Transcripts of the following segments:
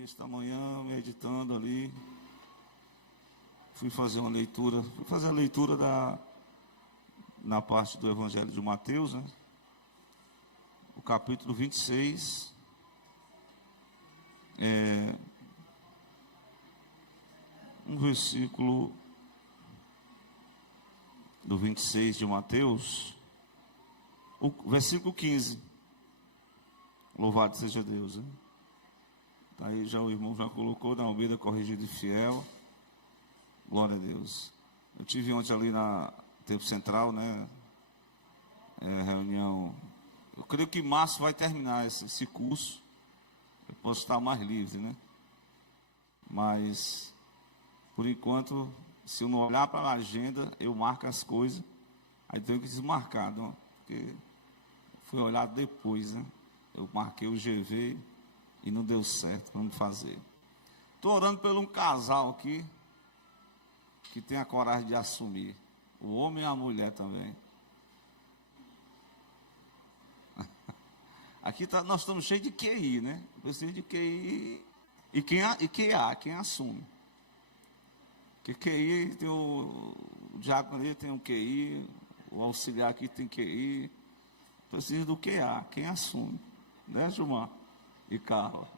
E esta manhã, meditando ali, fui fazer a leitura na parte do Evangelho de Mateus, né? O capítulo 26, um versículo do 26 de Mateus, o versículo 15. Louvado seja Deus, né? Aí já o irmão já colocou na Almeida Corrigida e Fiel. Glória a Deus. Eu tive ontem ali na Tempo Central, né? Reunião. Eu creio que em março vai terminar esse curso. Eu posso estar mais livre, né? Mas, por enquanto, se eu não olhar para a agenda, eu marco as coisas. Aí tenho que desmarcar, não? Porque foi olhado depois, né? Eu marquei o GV e não deu certo para me fazer. Estou orando por um casal aqui que tem a coragem de assumir. O homem e a mulher também. Aqui nós estamos cheios de QI, né? Preciso de QI e quem assume. Porque QI tem o diácono ali tem um QI, o auxiliar aqui tem QI. Precisa do QA, quem assume. Né, Gilmar e Carla?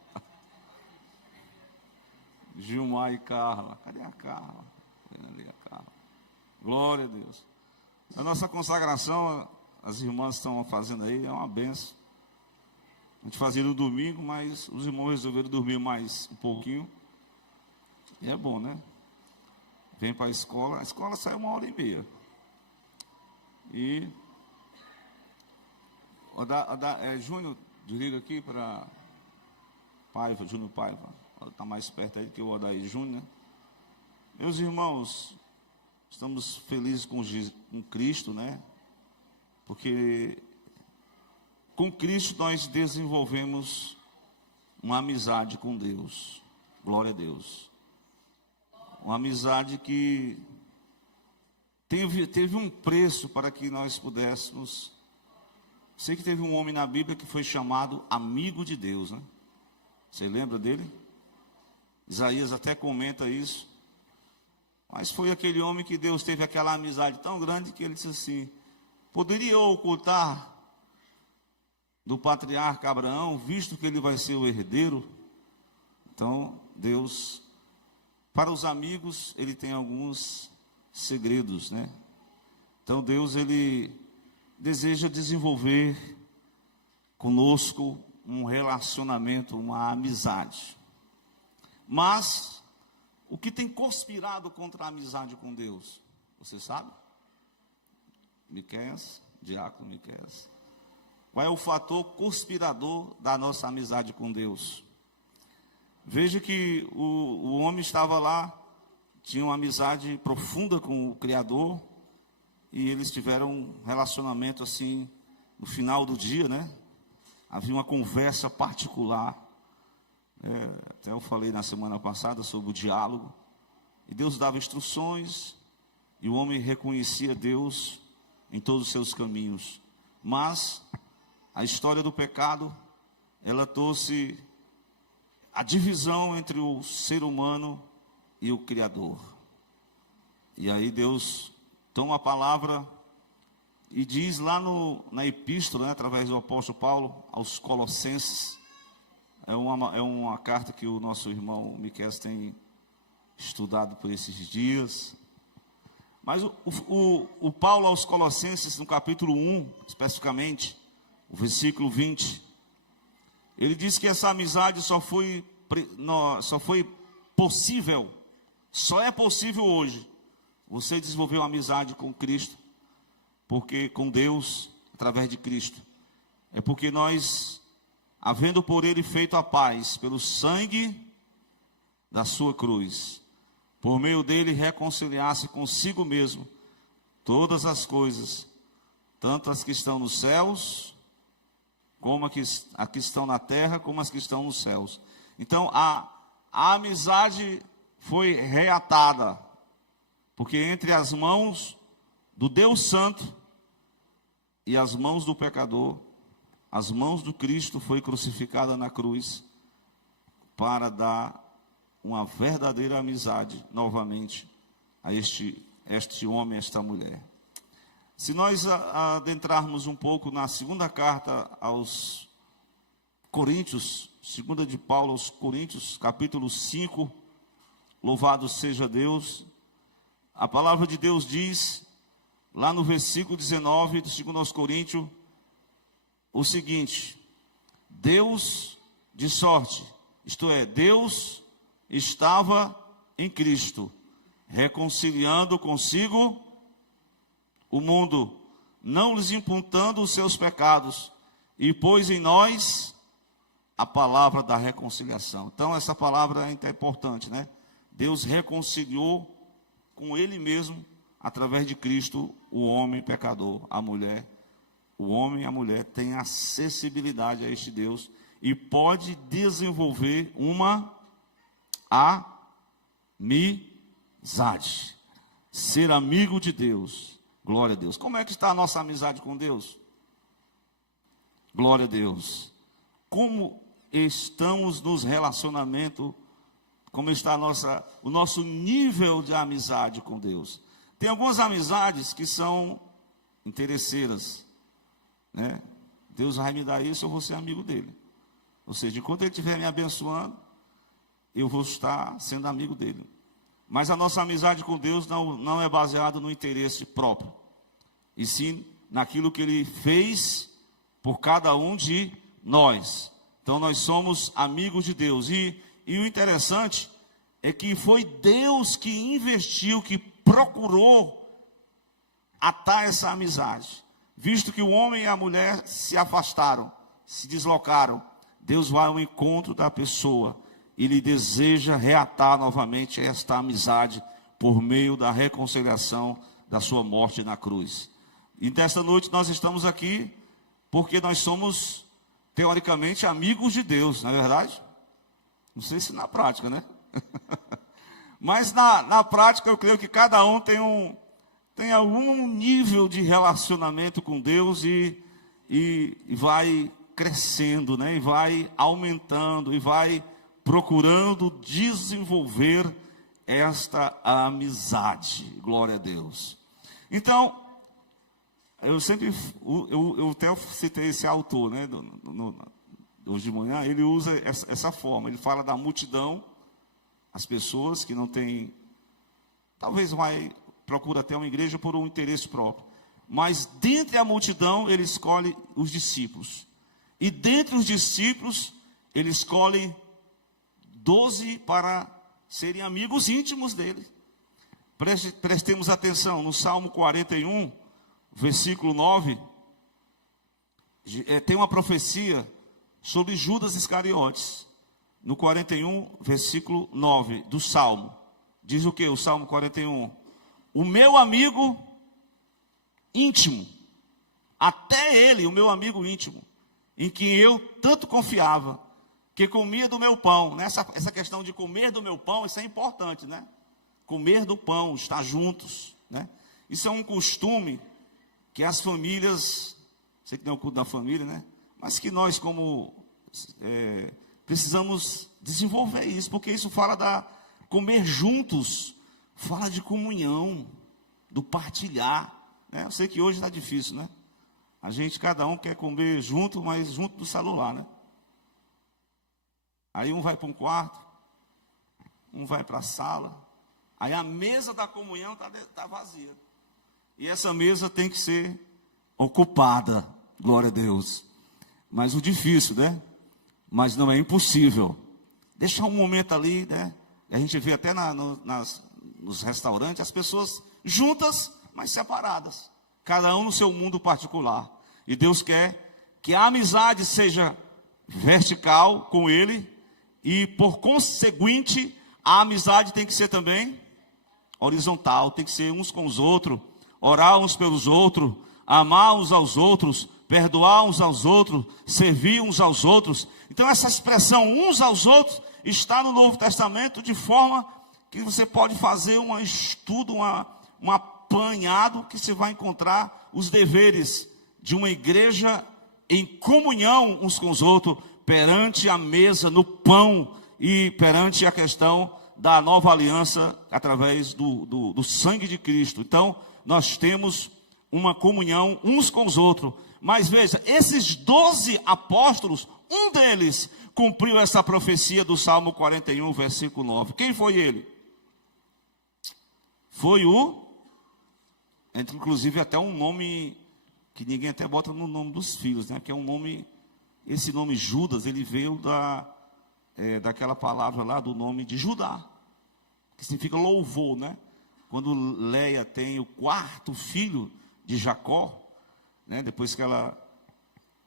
Gilmar e Carla. Cadê a Carla? Ali a Carla. Glória a Deus. A nossa consagração, as irmãs estão fazendo aí, é uma benção. A gente fazia no domingo, mas os irmãos resolveram dormir mais um pouquinho. E é bom, né? Vem para a escola sai 1h30. E Júnior, desliga aqui para Paiva, Júnior Paiva. Está mais perto aí do que o Odair Júnior, né? Meus irmãos, estamos felizes com Cristo, né? Porque com Cristo nós desenvolvemos uma amizade com Deus. Glória a Deus. Uma amizade que teve um preço para que nós pudéssemos. Sei que teve um homem na Bíblia que foi chamado amigo de Deus, né? Você lembra dele? Isaías até comenta isso. Mas foi aquele homem que Deus teve aquela amizade tão grande que ele disse assim: poderia eu ocultar do patriarca Abraão, visto que ele vai ser o herdeiro? Então, Deus, para os amigos, ele tem alguns segredos, né? Então, Deus, ele deseja desenvolver conosco um relacionamento, uma amizade. Mas o que tem conspirado contra a amizade com Deus? Você sabe? Miqueias, diácono Miqueias. Qual é o fator conspirador da nossa amizade com Deus? Veja que o homem estava lá, tinha uma amizade profunda com o Criador, e eles tiveram um relacionamento assim, no final do dia, né? Havia uma conversa particular. Até eu falei na semana passada sobre o diálogo. E Deus dava instruções, e o homem reconhecia Deus em todos os seus caminhos. Mas a história do pecado, ela trouxe a divisão entre o ser humano e o Criador. E aí Deus toma a palavra e diz lá na epístola, né, através do apóstolo Paulo, aos Colossenses. É uma carta que o nosso irmão Miqueias tem estudado por esses dias. Mas o Paulo aos Colossenses, no capítulo 1, especificamente, o versículo 20, ele diz que essa amizade só é possível hoje, você desenvolver uma amizade com Cristo, porque com Deus, através de Cristo, é porque nós, havendo por ele feito a paz, pelo sangue da sua cruz, por meio dele reconciliar-se consigo mesmo todas as coisas, tanto as que estão nos céus, como as que estão na terra, como as que estão nos céus. Então a amizade foi reatada, porque entre as mãos do Deus Santo e as mãos do pecador, as mãos do Cristo foi crucificada na cruz, para dar uma verdadeira amizade novamente a este homem, a esta mulher. Se nós adentrarmos um pouco na segunda carta aos Coríntios, segunda de Paulo aos Coríntios, capítulo 5, louvado seja Deus, a palavra de Deus diz, lá no versículo 19 de 2 aos Coríntios, o seguinte: Deus de sorte, isto é, Deus estava em Cristo, reconciliando consigo o mundo, não lhes imputando os seus pecados, e pôs em nós a palavra da reconciliação. Então essa palavra é importante, né? Deus reconciliou com Ele mesmo, através de Cristo, o homem pecador, a mulher. O homem e a mulher têm acessibilidade a este Deus e pode desenvolver uma amizade. Ser amigo de Deus. Glória a Deus. Como é que está a nossa amizade com Deus? Glória a Deus. Como estamos nos relacionamentos? Como está o nosso nível de amizade com Deus? Tem algumas amizades que são interesseiras, né? Deus vai me dar isso, eu vou ser amigo dele. Ou seja, enquanto Ele estiver me abençoando, eu vou estar sendo amigo dele. Mas a nossa amizade com Deus não é baseada no interesse próprio, e sim naquilo que Ele fez por cada um de nós. Então nós somos amigos de Deus. E o interessante é que foi Deus que investiu, que procurou atar essa amizade. Visto que o homem e a mulher se afastaram, se deslocaram, Deus vai ao encontro da pessoa. Ele deseja reatar novamente esta amizade por meio da reconciliação da sua morte na cruz. E nesta noite nós estamos aqui porque nós somos, teoricamente, amigos de Deus, não é verdade? Não sei se na prática, né? Mas na prática eu creio que cada um tem algum nível de relacionamento com Deus e vai crescendo, né? E vai aumentando, e vai procurando desenvolver esta amizade. Glória a Deus. Então, eu até citei esse autor, né? Hoje de manhã, ele usa essa forma. Ele fala da multidão, as pessoas que não têm, talvez procura até uma igreja por um interesse próprio. Mas dentre a multidão, ele escolhe os discípulos. E dentre os discípulos, ele escolhe 12 para serem amigos íntimos dele. Prestemos atenção, no Salmo 41, versículo 9, tem uma profecia sobre Judas Iscariotes. No 41, versículo 9 do Salmo. Diz o que? O Salmo 41. O meu amigo íntimo, até ele, o meu amigo íntimo, em quem eu tanto confiava, que comia do meu pão. Essa questão de comer do meu pão, isso é importante, né? Comer do pão, estar juntos, né? Isso é um costume que as famílias, sei que não é o culto da família, né? Mas que nós como precisamos desenvolver isso, porque isso fala da comer juntos, fala de comunhão, do partilhar, né? Eu sei que hoje está difícil, né? A gente, cada um quer comer junto, mas junto do celular, né? Aí um vai para um quarto, um vai para a sala, aí a mesa da comunhão está vazia. E essa mesa tem que ser ocupada, glória a Deus. Mas o difícil, né? Mas não é impossível. Deixar um momento ali, né? A gente vê até nos restaurantes as pessoas juntas, mas separadas. Cada um no seu mundo particular. E Deus quer que a amizade seja vertical com Ele. E por conseguinte, a amizade tem que ser também horizontal. Tem que ser uns com os outros. Orar uns pelos outros. Amar uns aos outros. Perdoar uns aos outros. Servir uns aos outros. Então essa expressão uns aos outros está no Novo Testamento, de forma que você pode fazer um estudo, um apanhado, que você vai encontrar os deveres de uma igreja em comunhão uns com os outros, perante a mesa, no pão e perante a questão da nova aliança através do sangue de Cristo. Então, nós temos uma comunhão uns com os outros. Mas veja, esses 12 apóstolos, um deles cumpriu essa profecia do Salmo 41, versículo 9. Quem foi ele? Foi inclusive até um nome que ninguém até bota no nome dos filhos, né? Que é um nome, esse nome Judas, ele veio daquela palavra lá do nome de Judá, que significa louvor, né? Quando Leia tem o 4º filho de Jacó, né? Depois que ela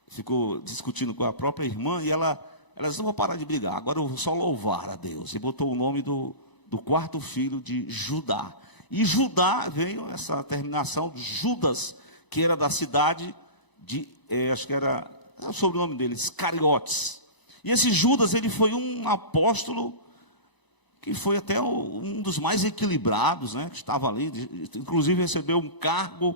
ficou discutindo com a própria irmã, e ela disse, não vou parar de brigar, agora eu vou só louvar a Deus, e botou o nome do 4º filho de Judá. E Judá veio essa terminação, Judas, que era da cidade de, acho que era o sobrenome dele, Iscariotes. E esse Judas, ele foi um apóstolo que foi até um dos mais equilibrados, né, que estava ali, inclusive recebeu um cargo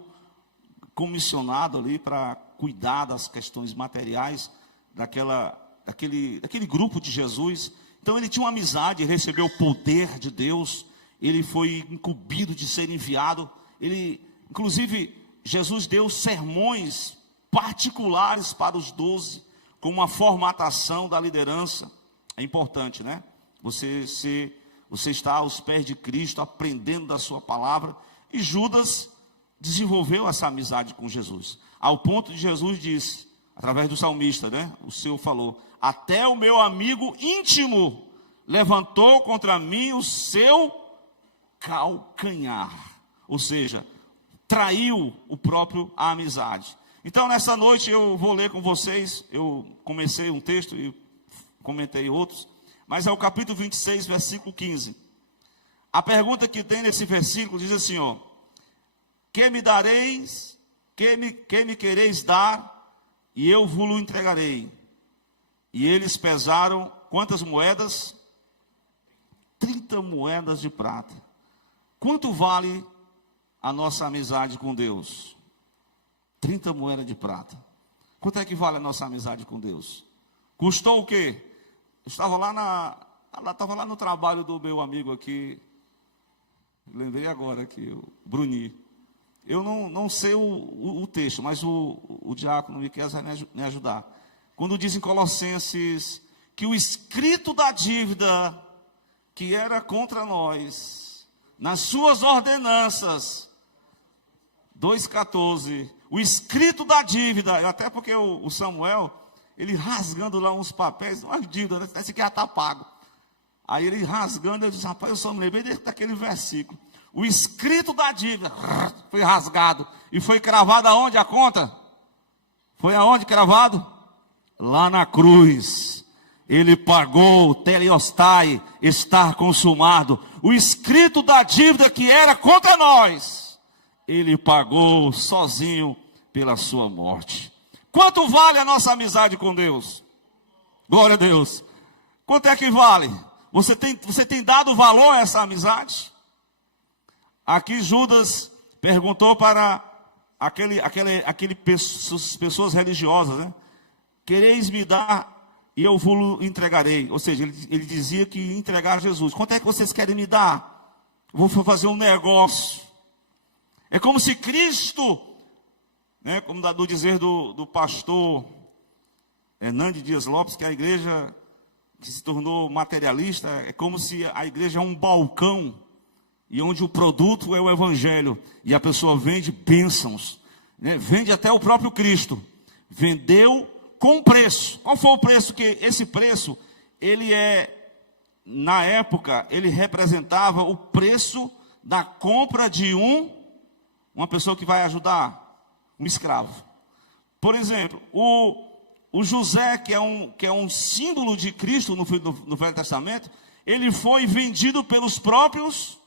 comissionado ali para cuidar das questões materiais daquele grupo de Jesus. Então ele tinha uma amizade, recebeu o poder de Deus, ele foi incumbido de ser enviado. Inclusive, Jesus deu sermões particulares para os 12, com uma formatação da liderança. É importante, né? Você está aos pés de Cristo, aprendendo da sua palavra. E Judas desenvolveu essa amizade com Jesus, ao ponto de Jesus disse, através do salmista, né? O Senhor falou, até o meu amigo íntimo levantou contra mim o seu calcanhar. Ou seja, traiu a amizade. Então, nessa noite eu vou ler com vocês, eu comecei um texto e comentei outros, mas é o capítulo 26, versículo 15. A pergunta que tem nesse versículo diz assim, ó, que me dareis, que me quereis dar, e eu vos entregarei. E eles pesaram, quantas moedas? 30 moedas de prata. Quanto vale a nossa amizade com Deus? 30 moedas de prata. Quanto é que vale a nossa amizade com Deus? Custou o quê? Estava lá no trabalho do meu amigo aqui, lembrei agora aqui, o Bruni. Eu não sei o texto, mas o diácono Miquel vai me ajudar. Quando diz em Colossenses que o escrito da dívida que era contra nós, nas suas ordenanças, 2,14, o escrito da dívida, até porque o Samuel, ele rasgando lá uns papéis, uma dívida, né? Esse aqui já está pago. Aí ele rasgando, eu disse, rapaz, eu só me lembrei daquele versículo. O escrito da dívida foi rasgado e foi cravado aonde a conta? Foi aonde cravado? Lá na cruz. Ele pagou, teleostai, está consumado. O escrito da dívida que era contra nós, ele pagou sozinho pela sua morte. Quanto vale a nossa amizade com Deus? Glória a Deus. Quanto é que vale? Você tem dado valor a essa amizade? Aqui Judas perguntou para aquele pessoas religiosas, né? Quereis me dar e eu vos entregarei. Ou seja, ele dizia que ia entregar a Jesus. Quanto é que vocês querem me dar? Eu vou fazer um negócio. É como se Cristo, né, como do dizer do pastor Hernandes Dias Lopes, que a igreja que se tornou materialista, é como se a igreja é um balcão, e onde o produto é o evangelho, e a pessoa vende bênçãos, né, vende até o próprio Cristo, vendeu com preço. Qual foi o preço? Que esse preço, na época, ele representava o preço da compra de uma pessoa que vai ajudar, um escravo. Por exemplo, o José, que é um símbolo de Cristo no Velho Testamento, ele foi vendido pelos próprios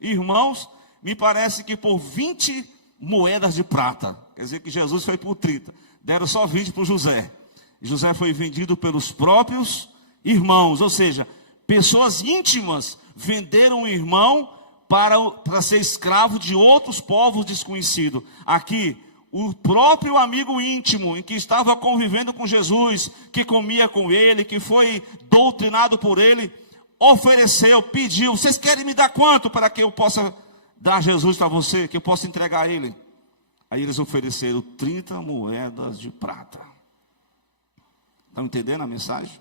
irmãos, me parece que por 20 moedas de prata. Quer dizer que Jesus foi por 30. Deram só 20 para o José. José foi vendido pelos próprios irmãos, ou seja, pessoas íntimas venderam um irmão para ser escravo de outros povos desconhecidos. Aqui, o próprio amigo íntimo, em que estava convivendo com Jesus, que comia com ele, que foi doutrinado por ele, ofereceu, pediu: vocês querem me dar quanto para que eu possa dar Jesus para você, que eu possa entregar a ele? Aí eles ofereceram 30 moedas de prata. Estão entendendo a mensagem?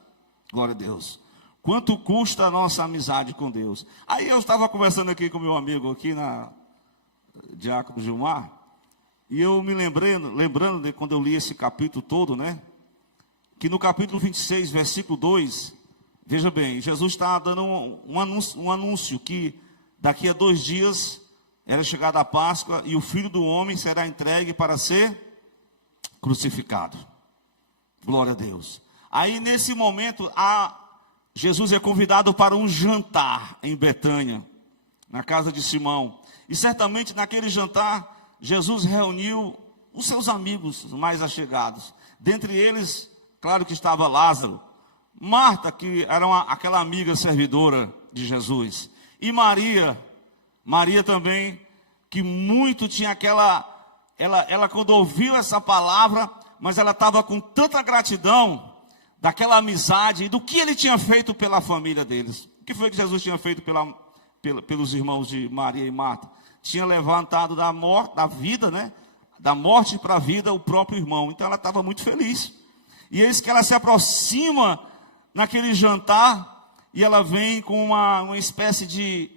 Glória a Deus. Quanto custa a nossa amizade com Deus? Aí eu estava conversando aqui com meu amigo aqui, Diácono Gilmar, e eu me lembrando de quando eu li esse capítulo todo, né? Que no capítulo 26, versículo 2, veja bem, Jesus está dando um anúncio que daqui a 2 dias era chegada a Páscoa e o Filho do Homem será entregue para ser crucificado. Glória a Deus. Aí nesse momento, Jesus é convidado para um jantar em Betânia, na casa de Simão. E certamente naquele jantar, Jesus reuniu os seus amigos mais allegados. Dentre eles, claro que estava Lázaro, Marta, que era aquela amiga servidora de Jesus, e Maria também, que muito tinha ela quando ouviu essa palavra, mas ela estava com tanta gratidão daquela amizade e do que ele tinha feito pela família deles. O que foi que Jesus tinha feito pelos irmãos de Maria e Marta? Tinha levantado da vida, né? Da morte para a vida o próprio irmão. Então ela estava muito feliz. E eis que ela se aproxima naquele jantar e ela vem com uma espécie de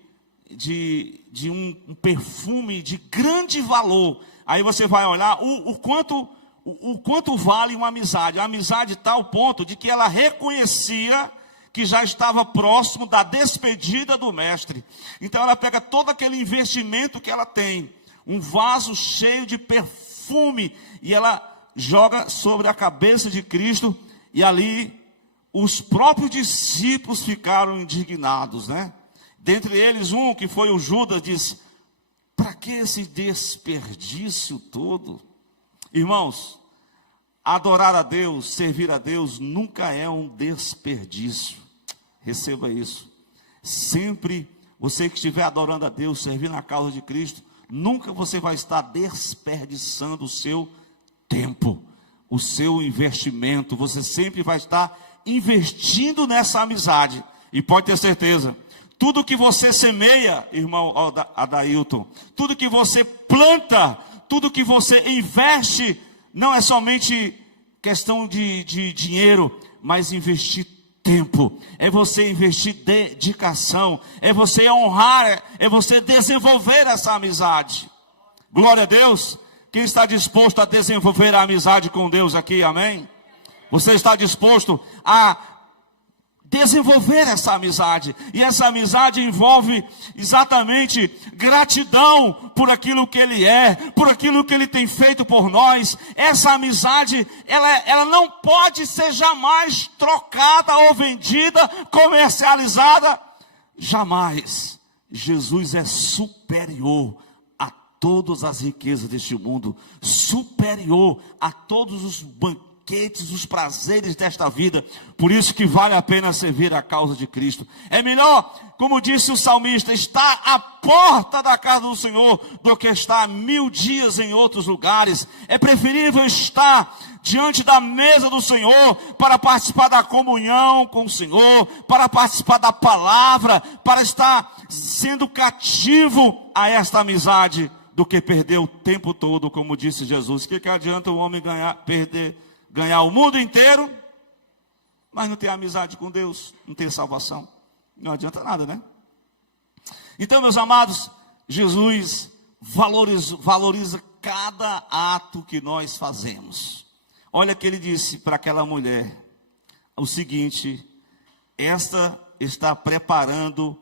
um perfume de grande valor. Aí você vai olhar o quanto vale uma amizade. A amizade está ao ponto de que ela reconhecia que já estava próximo da despedida do mestre. Então ela pega todo aquele investimento que ela tem, um vaso cheio de perfume, e ela joga sobre a cabeça de Cristo, e ali os próprios discípulos ficaram indignados, né? Dentre eles um que foi o Judas diz: para que esse desperdício todo? Irmãos, adorar a Deus, servir a Deus nunca é um desperdício. Receba isso. Sempre você que estiver adorando a Deus, servindo a causa de Cristo, nunca você vai estar desperdiçando o seu tempo, o seu investimento. Você sempre vai estar investindo nessa amizade. E pode ter certeza, tudo que você semeia, irmão Adailton, tudo que você planta, tudo que você investe, não é somente questão de dinheiro, mas investir tempo, é você investir dedicação, é você honrar, é você desenvolver essa amizade. Glória a Deus. Quem está disposto a desenvolver a amizade com Deus aqui, amém? Você está disposto a desenvolver essa amizade, e essa amizade envolve exatamente gratidão por aquilo que Ele é, por aquilo que Ele tem feito por nós. Essa amizade, ela não pode ser jamais trocada ou vendida, comercializada, jamais. Jesus é superior a todas as riquezas deste mundo, superior a todos os banquetes, os prazeres desta vida. Por isso que vale a pena servir a causa de Cristo. É melhor, como disse o salmista, estar à porta da casa do Senhor do que estar 1000 dias em outros lugares. É preferível estar diante da mesa do Senhor para participar da comunhão com o Senhor, para participar da palavra, para estar sendo cativo a esta amizade, do que perder o tempo todo, como disse Jesus. O que adianta o homem ganhar o mundo inteiro, mas não ter amizade com Deus, não ter salvação? Não adianta nada, né? Então, meus amados, Jesus valoriza cada ato que nós fazemos. Olha que ele disse para aquela mulher o seguinte: esta está preparando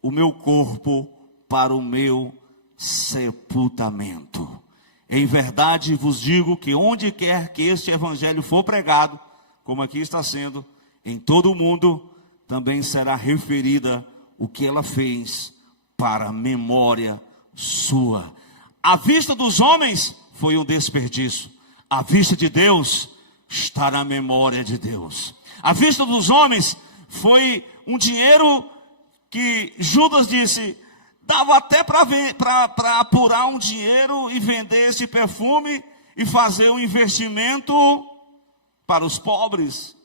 o meu corpo para o meu sepultamento. Em verdade vos digo que onde quer que este evangelho for pregado, como aqui está sendo, em todo o mundo, também será referida o que ela fez para memória sua. À vista dos homens foi um desperdício. À vista de Deus está na memória de Deus. À vista dos homens foi um dinheiro que Judas disse: dava até para apurar um dinheiro e vender esse perfume e fazer um investimento para os pobres.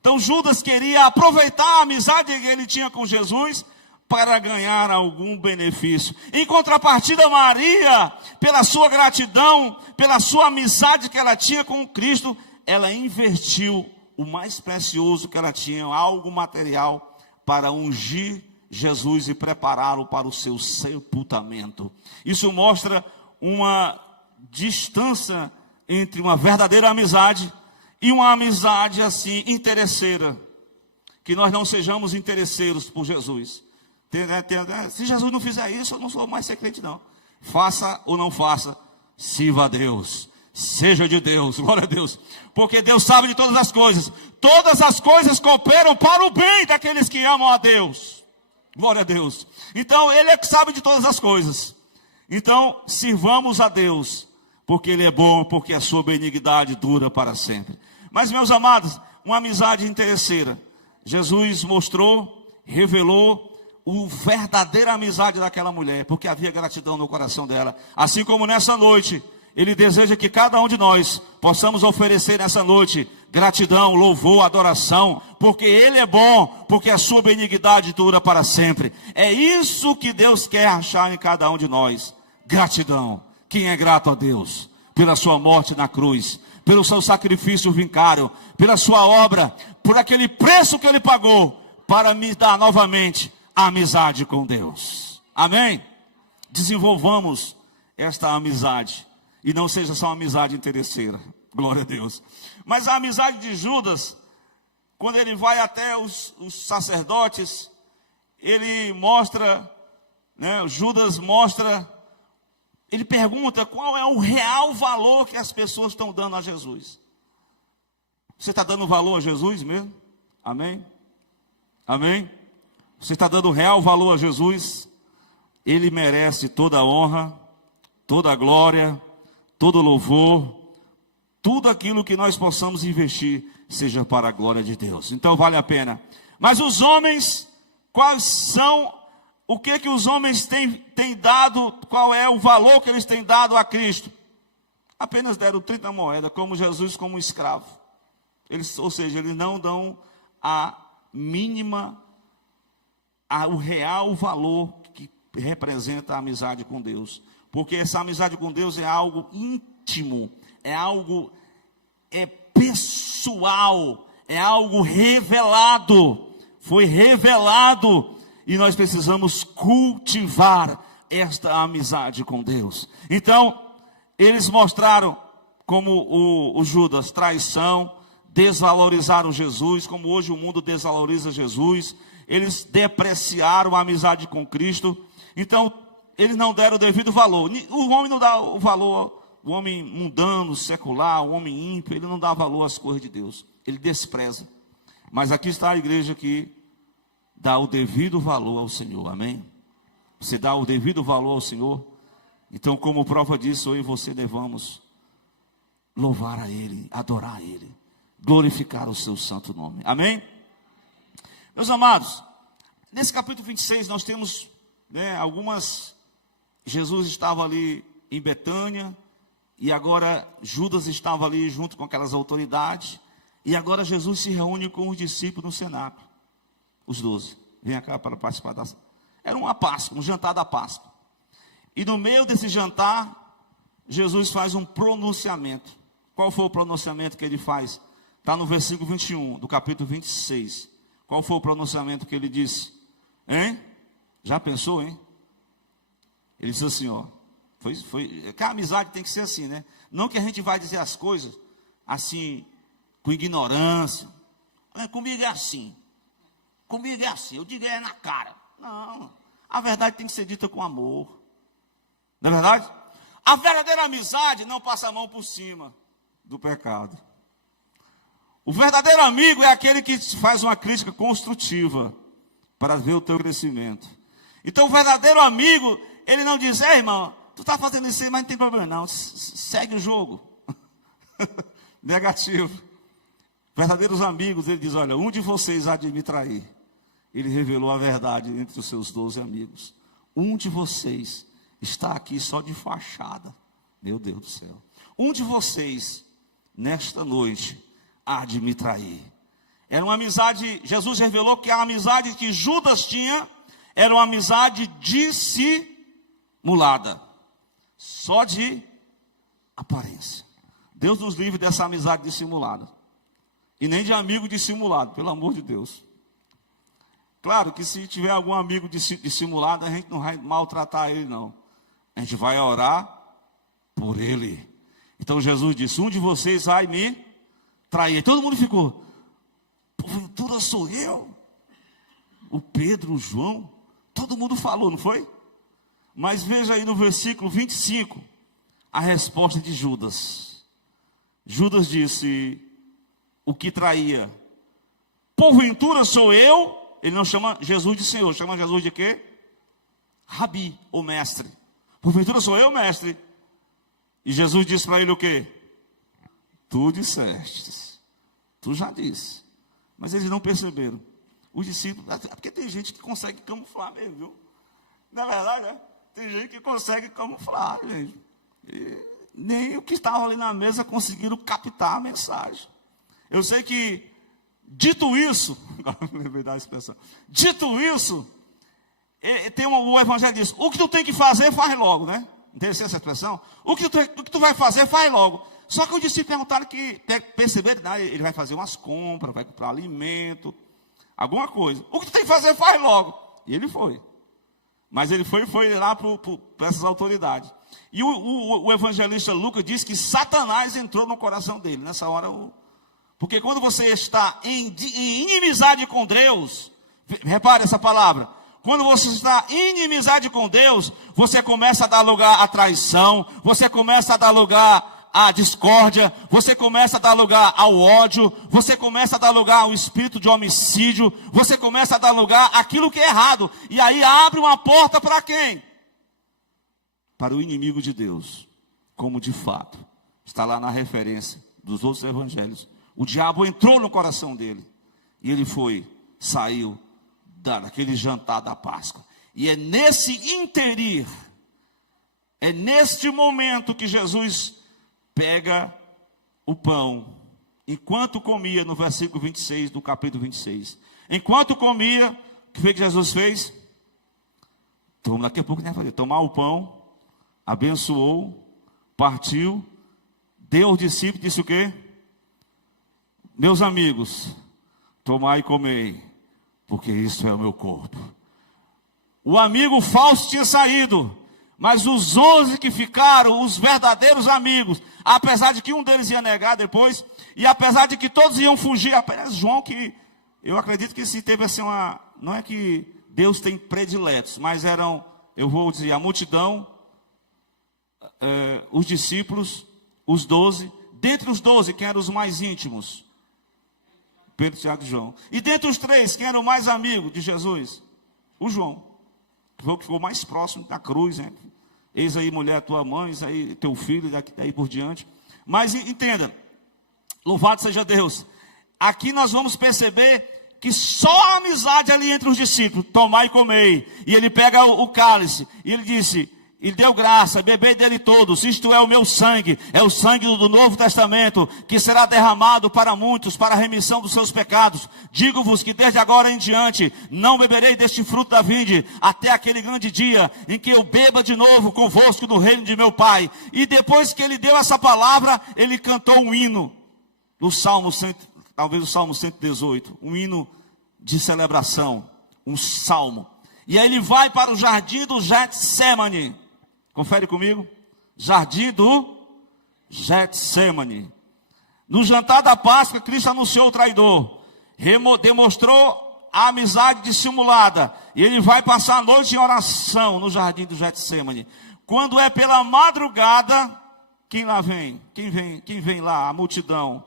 Então Judas queria aproveitar a amizade que ele tinha com Jesus para ganhar algum benefício. Em contrapartida, Maria, pela sua gratidão, pela sua amizade que ela tinha com Cristo, ela investiu o mais precioso que ela tinha, algo material, para ungir Jesus e prepará-lo para o seu sepultamento. Isso mostra uma distância entre uma verdadeira amizade e uma amizade assim interesseira. Que nós não sejamos interesseiros por Jesus. Se Jesus não fizer isso, eu não sou mais ser crente não. Faça ou não faça, sirva a Deus. Seja de Deus, glória a Deus. Porque Deus sabe de todas as coisas. Todas as coisas cooperam para o bem daqueles que amam a Deus. Glória a Deus. Então, Ele é que sabe de todas as coisas. Então, sirvamos a Deus, porque Ele é bom, porque a sua benignidade dura para sempre. Mas, meus amados, uma amizade interesseira. Jesus mostrou, revelou a verdadeira amizade daquela mulher, porque havia gratidão no coração dela. Assim como nessa noite, Ele deseja que cada um de nós possamos oferecer nessa noite gratidão, louvor, adoração, porque Ele é bom, porque a sua benignidade dura para sempre. É isso que Deus quer achar em cada um de nós, gratidão. Quem é grato a Deus pela sua morte na cruz, pelo seu sacrifício vicário, pela sua obra, por aquele preço que Ele pagou para me dar novamente a amizade com Deus. Amém? Desenvolvamos esta amizade. E não seja só uma amizade interesseira. Glória a Deus. Mas a amizade de Judas, quando ele vai até os sacerdotes, ele mostra, né, Judas mostra, ele pergunta qual é o real valor que as pessoas estão dando a Jesus. Você está dando valor a Jesus mesmo? Amém? Amém? Você está dando real valor a Jesus? Ele merece toda a honra, toda a glória, todo louvor, tudo aquilo que nós possamos investir, seja para a glória de Deus. Então vale a pena. Mas os homens, quais são, o que os homens têm dado, qual é o valor que eles têm dado a Cristo? Apenas deram 30 moedas, como Jesus, como escravo. Ou seja, eles não dão a mínima, o real valor que representa a amizade com Deus. Porque essa amizade com Deus é algo íntimo, é algo pessoal, é algo revelado. Foi revelado e nós precisamos cultivar esta amizade com Deus. Então, eles mostraram como o Judas, traição, desvalorizaram Jesus, como hoje o mundo desvaloriza Jesus. Eles depreciaram a amizade com Cristo. Então, eles não deram o devido valor. O homem não dá o valor, o homem mundano, secular, o homem ímpio, ele não dá valor às coisas de Deus. Ele despreza. Mas aqui está a igreja que dá o devido valor ao Senhor. Amém? Você dá o devido valor ao Senhor. Então, como prova disso, eu e você devamos louvar a Ele, adorar a Ele, glorificar o seu santo nome. Amém? Meus amados, nesse capítulo 26 nós temos, algumas... Jesus estava ali em Betânia, e agora Judas estava ali junto com aquelas autoridades, e agora Jesus se reúne com os discípulos no cenáculo, os 12, vem cá para participar da... Era uma Páscoa, um jantar da Páscoa, e no meio desse jantar, Jesus faz um pronunciamento. Qual foi o pronunciamento que ele faz? Está no versículo 21, do capítulo 26, qual foi o pronunciamento que ele disse? Hein? Já pensou, hein? Ele disse assim, que a amizade tem que ser assim, né? Não que a gente vai dizer as coisas assim, com ignorância. Comigo é assim. Comigo é assim. Eu digo na cara. Não. A verdade tem que ser dita com amor. Não é verdade? A verdadeira amizade não passa a mão por cima do pecado. O verdadeiro amigo é aquele que faz uma crítica construtiva para ver o teu crescimento. Então o verdadeiro amigo, ele não diz, irmão, tu está fazendo isso aí, mas não tem problema não, segue o jogo. Negativo. Verdadeiros amigos, ele diz, olha, um de vocês há de me trair. Ele revelou a verdade entre os seus 12 amigos. Um de vocês está aqui só de fachada. Meu Deus do céu. um de vocês, nesta noite, há de me trair. Era uma amizade, Jesus revelou que a amizade que Judas tinha era uma amizade dissimulada, só de aparência. Deus nos livre dessa amizade dissimulada, e nem de amigo dissimulado, pelo amor de Deus. Claro que se tiver algum amigo dissimulado, a gente não vai maltratar ele, não. A gente vai orar por ele. Então Jesus disse, um de vocês vai me trair. Todo mundo ficou, porventura sou eu? O Pedro, o João, todo mundo falou, não foi? Mas veja aí no versículo 25, a resposta de Judas. Judas disse, o que traía, porventura sou eu? Ele não chama Jesus de Senhor, chama Jesus de quê? Rabi, ou mestre. Porventura sou eu, mestre? E Jesus disse para ele o quê? Tu disseste, tu já disse. Mas eles não perceberam. Os discípulos, porque tem gente que consegue camuflar mesmo, viu? Na verdade, né? Tem gente que consegue camuflar, gente. E nem o que estava ali na mesa conseguiram captar a mensagem. Eu sei que, dito isso, agora não lembrei da expressão, dito isso, o evangelho diz, o que tu tem que fazer, faz logo, né? Interessante essa expressão? O que tu vai fazer, faz logo. Só que os discípulos perguntaram que, perceberam, ele vai fazer umas compras, vai comprar alimento, alguma coisa. O que tu tem que fazer, faz logo. E ele foi. Mas ele foi lá para essas autoridades. E o evangelista Lucas diz que Satanás entrou no coração dele. Nessa hora, porque quando você está em inimizade com Deus, repare essa palavra. Quando você está em inimizade com Deus, você começa a dar lugar à traição, você começa a dar lugar à discórdia, você começa a dar lugar ao ódio, você começa a dar lugar ao espírito de homicídio, você começa a dar lugar àquilo que é errado. E aí abre uma porta para quem? Para o inimigo de Deus. Como de fato está lá na referência dos outros evangelhos. O diabo entrou no coração dele. E ele saiu daquele jantar da Páscoa. E é nesse interir, é neste momento que Jesus pega o pão, enquanto comia, no versículo 26 do capítulo 26. Enquanto comia, o que foi que Jesus fez? Daqui a pouco ele vai fazer. Tomar o pão, abençoou, partiu, deu aos discípulos, disse o quê? Meus amigos, tomai e comei, porque isso é o meu corpo. O amigo falso tinha saído, mas os 11 que ficaram, os verdadeiros amigos, apesar de que um deles ia negar depois, e apesar de que todos iam fugir, apenas João, que eu acredito que se teve assim não é que Deus tem prediletos, mas eram, eu vou dizer, a multidão, os discípulos, os 12, dentre os 12, quem eram os mais íntimos? Pedro, Tiago e João. E dentre os 3, quem era o mais amigo de Jesus? O João. Que foi o que ficou mais próximo da cruz, né? Eis aí, mulher, tua mãe, eis aí, teu filho, daí por diante. Mas entenda, louvado seja Deus. Aqui nós vamos perceber que só a amizade ali entre os discípulos, tomai e comei. E ele pega o cálice, e ele disse, ele deu graça, bebei dele todos, isto é o meu sangue, é o sangue do Novo Testamento, que será derramado para muitos, para a remissão dos seus pecados. Digo-vos que desde agora em diante, não beberei deste fruto da vinde, até aquele grande dia, em que eu beba de novo convosco no reino de meu Pai. E depois que ele deu essa palavra, ele cantou um hino, no Salmo, talvez o Salmo 118, um hino de celebração, um salmo. E aí ele vai para o jardim do Getsemane. Confere comigo. Jardim do Getsemane. No jantar da Páscoa, Cristo anunciou o traidor. Demonstrou a amizade dissimulada. E ele vai passar a noite em oração no jardim do Getsemane. Quando é pela madrugada, quem lá vem? Quem vem lá? A multidão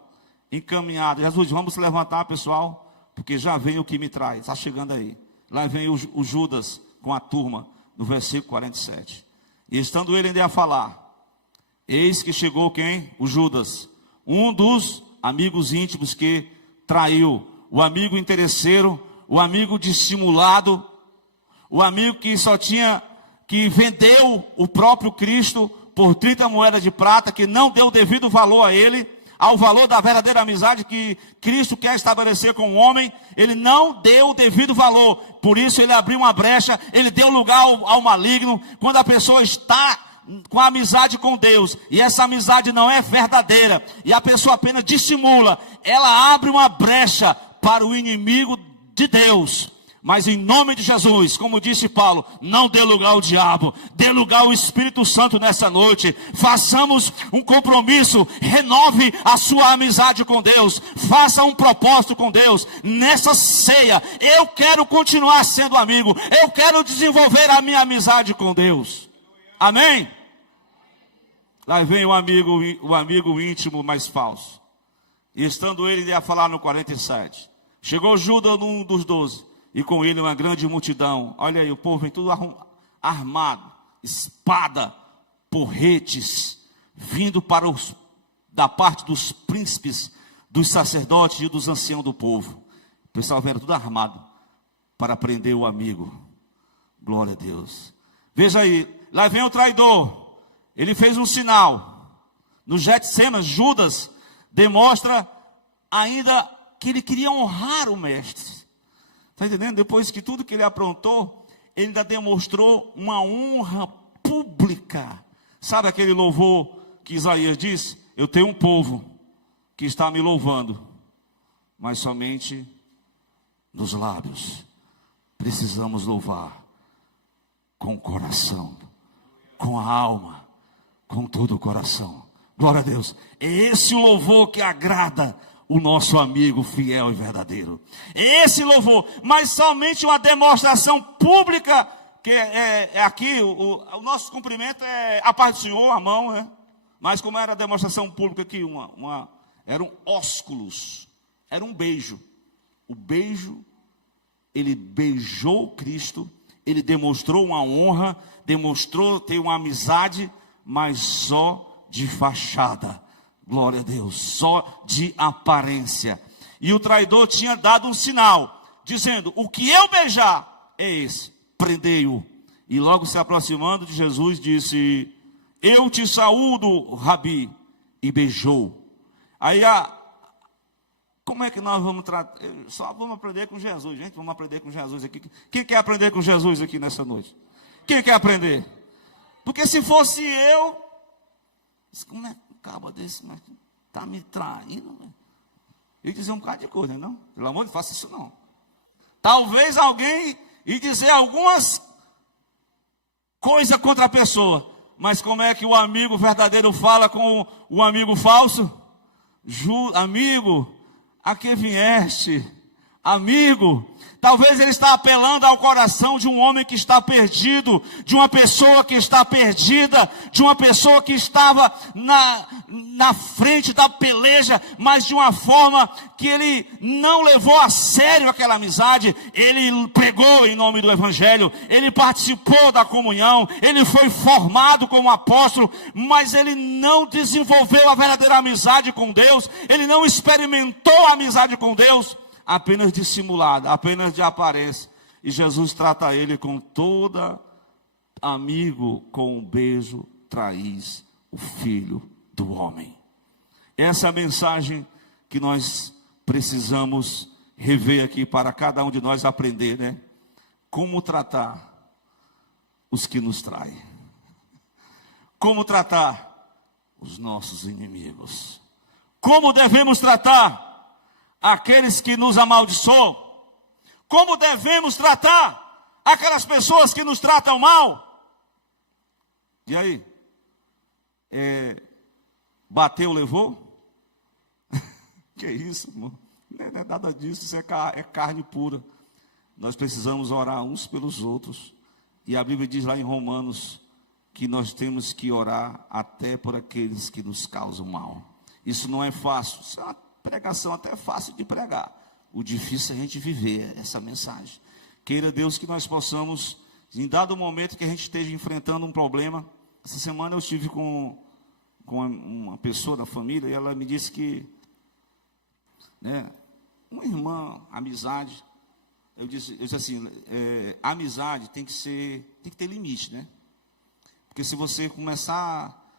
encaminhada. Jesus, vamos se levantar, pessoal, porque já vem o que me traz. Está chegando aí. Lá vem o Judas com a turma, no versículo 47. E estando ele ainda a falar, eis que chegou quem? O Judas, um dos amigos íntimos que traiu, o amigo interesseiro, o amigo dissimulado, o amigo que só tinha, que vendeu o próprio Cristo por 30 moedas de prata, que não deu devido valor a ele, ao valor da verdadeira amizade que Cristo quer estabelecer com o homem. Ele não deu o devido valor, por isso ele abriu uma brecha, ele deu lugar ao maligno. Quando a pessoa está com a amizade com Deus, e essa amizade não é verdadeira, e a pessoa apenas dissimula, ela abre uma brecha para o inimigo de Deus. Mas em nome de Jesus, como disse Paulo, não dê lugar ao diabo, dê lugar ao Espírito Santo nessa noite. Façamos um compromisso, renove a sua amizade com Deus, faça um propósito com Deus. Nessa ceia, eu quero continuar sendo amigo, eu quero desenvolver a minha amizade com Deus. Amém? Lá vem o amigo íntimo mais falso. E estando ele a falar no 47, chegou Judas, um dos 12, e com ele uma grande multidão. Olha aí, o povo vem tudo armado, espada, porretes, vindo da parte dos príncipes, dos sacerdotes e dos anciãos do povo. O pessoal veio tudo armado para prender o amigo. Glória a Deus. Veja aí, lá vem o traidor. Ele fez um sinal. No Getsêmani, Judas demonstra ainda que ele queria honrar o mestre. Está entendendo? Depois que tudo que ele aprontou, ele ainda demonstrou uma honra pública. Sabe aquele louvor que Isaías diz? Eu tenho um povo que está me louvando, mas somente nos lábios. Precisamos louvar com o coração, com a alma, com todo o coração. Glória a Deus. É esse o louvor que agrada o nosso amigo fiel e verdadeiro. Esse louvor, mas somente uma demonstração pública, que é aqui, o nosso cumprimento é a paz do Senhor, a mão, né? Mas como era a demonstração pública aqui, eram ósculos, era um beijo. O beijo, ele beijou Cristo, ele demonstrou uma honra, demonstrou ter uma amizade, mas só de fachada. Glória a Deus, só de aparência. E o traidor tinha dado um sinal, dizendo, o que eu beijar é esse, prendei-o. E logo se aproximando de Jesus, disse, eu te saúdo, Rabi, e beijou. Aí, como é que nós vamos tratar? Só vamos aprender com Jesus, gente, vamos aprender com Jesus aqui. Quem quer aprender com Jesus aqui nessa noite? Quem quer aprender? Porque se fosse eu, como é que acaba desse, mas está me traindo, né? E dizer um bocado de coisa, não? Pelo amor de Deus, faça isso não. Talvez alguém e dizer algumas coisas contra a pessoa, mas como é que o amigo verdadeiro fala com o amigo falso? Amigo, a que vieste? Amigo, talvez ele está apelando ao coração de um homem que está perdido, de uma pessoa que está perdida, de uma pessoa que estava na frente da peleja, mas de uma forma que ele não levou a sério aquela amizade. Ele pregou em nome do Evangelho, ele participou da comunhão, ele foi formado como apóstolo, mas ele não desenvolveu a verdadeira amizade com Deus, ele não experimentou a amizade com Deus. Apenas dissimulada, apenas de aparência. E Jesus trata ele com toda amigo, com um beijo, traís o filho do homem. Essa é a mensagem que nós precisamos rever aqui para cada um de nós aprender, né? Como tratar os que nos traem. Como tratar os nossos inimigos. Como devemos tratar aqueles que nos amaldiçoam. Como devemos tratar aquelas pessoas que nos tratam mal? E aí? Bateu, levou? Que isso, irmão? Não é nada disso, isso é carne pura. Nós precisamos orar uns pelos outros. E a Bíblia diz lá em Romanos que nós temos que orar até por aqueles que nos causam mal. Isso não é fácil, isso é uma pregação até fácil de pregar. O difícil é a gente viver essa mensagem. Queira Deus que nós possamos, em dado momento que a gente esteja enfrentando um problema. Essa semana eu estive com uma pessoa da família e ela me disse que, né, uma irmã, amizade. Eu disse assim, amizade tem que ter limite, né? Porque se você começar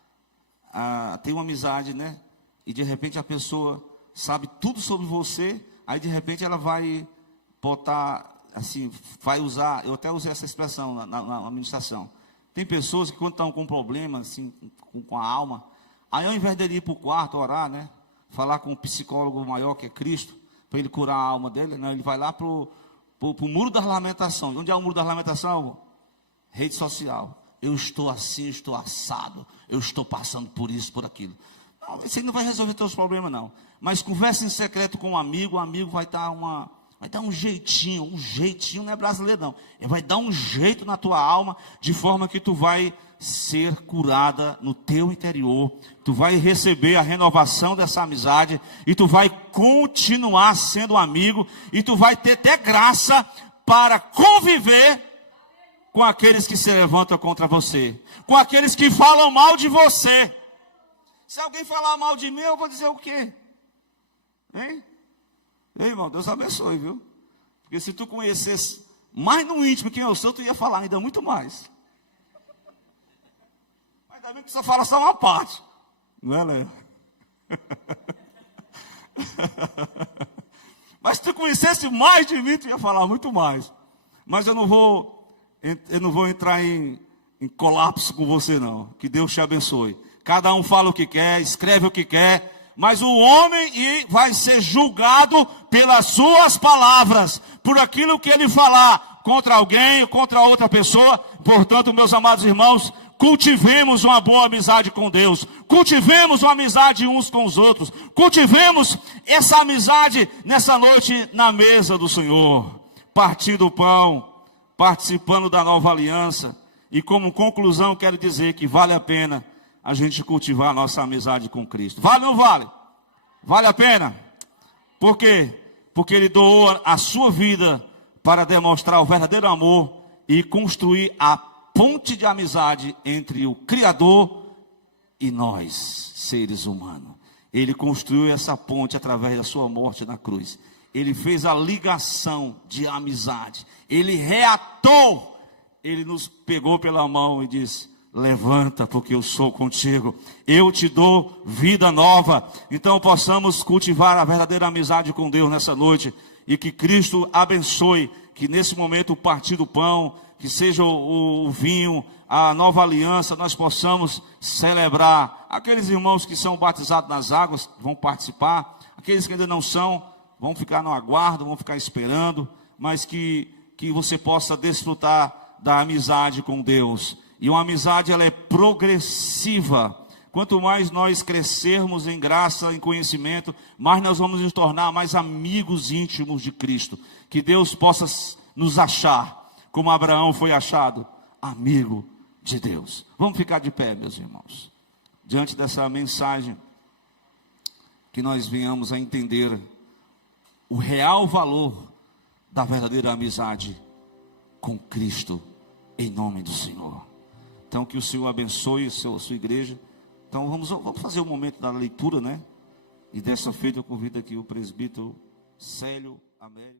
tem uma amizade, né? E de repente a pessoa sabe tudo sobre você, aí de repente ela vai botar, assim, vai usar, eu até usei essa expressão na administração. Tem pessoas que quando estão com problema, assim, com a alma, aí ao invés dele ir para o quarto orar, né? Falar com um psicólogo maior que é Cristo, para ele curar a alma dele, né? Ele vai lá para o muro das lamentações. Onde é o muro das lamentações? Rede social. Eu estou assim, estou assado, eu estou passando por isso, por aquilo. Não, isso aí não vai resolver teus problemas, não. Mas conversa em secreto com um amigo, o amigo vai dar um jeitinho não é brasileiro, não. Ele vai dar um jeito na tua alma, de forma que tu vai ser curada no teu interior. Tu vai receber a renovação dessa amizade, e tu vai continuar sendo amigo, e tu vai ter até graça para conviver com aqueles que se levantam contra você, com aqueles que falam mal de você. Se alguém falar mal de mim, eu vou dizer o quê? Hein? Ei, irmão, Deus abençoe, viu? Porque se tu conhecesse mais no íntimo quem eu sou, tu ia falar ainda muito mais. Mas ainda bem que tu só fala só uma parte. Não é, Léo? Mas se tu conhecesse mais de mim, tu ia falar muito mais. Mas eu não vou entrar em colapso com você, não. Que Deus te abençoe. Cada um fala o que quer, escreve o que quer, mas o homem vai ser julgado pelas suas palavras, por aquilo que ele falar contra alguém, contra outra pessoa. Portanto, meus amados irmãos, cultivemos uma boa amizade com Deus, cultivemos uma amizade uns com os outros, cultivemos essa amizade nessa noite na mesa do Senhor, partindo o pão, participando da nova aliança. E como conclusão, quero dizer que vale a pena a gente cultivar a nossa amizade com Cristo. Vale ou não vale? Vale a pena. Por quê? Porque Ele doou a sua vida para demonstrar o verdadeiro amor e construir a ponte de amizade entre o Criador e nós, seres humanos. Ele construiu essa ponte através da sua morte na cruz. Ele fez a ligação de amizade. Ele reatou. Ele nos pegou pela mão e disse: levanta, porque eu sou contigo. Eu te dou vida nova. Então possamos cultivar a verdadeira amizade com Deus nessa noite. E que Cristo abençoe. Que nesse momento o partir do pão, que seja o vinho, a nova aliança, nós possamos celebrar. Aqueles irmãos que são batizados nas águas vão participar. Aqueles que ainda não são, vão ficar no aguardo, vão ficar esperando. Mas que você possa desfrutar da amizade com Deus. E uma amizade, ela é progressiva. Quanto mais nós crescermos em graça, em conhecimento, mais nós vamos nos tornar mais amigos íntimos de Cristo. Que Deus possa nos achar, como Abraão foi achado, amigo de Deus. Vamos ficar de pé, meus irmãos. Diante dessa mensagem, que nós venhamos a entender o real valor da verdadeira amizade com Cristo, em nome do Senhor. Então que o Senhor abençoe a sua igreja. Então vamos fazer o momento da leitura, né? E dessa feita eu convido aqui o presbítero Célio Américo.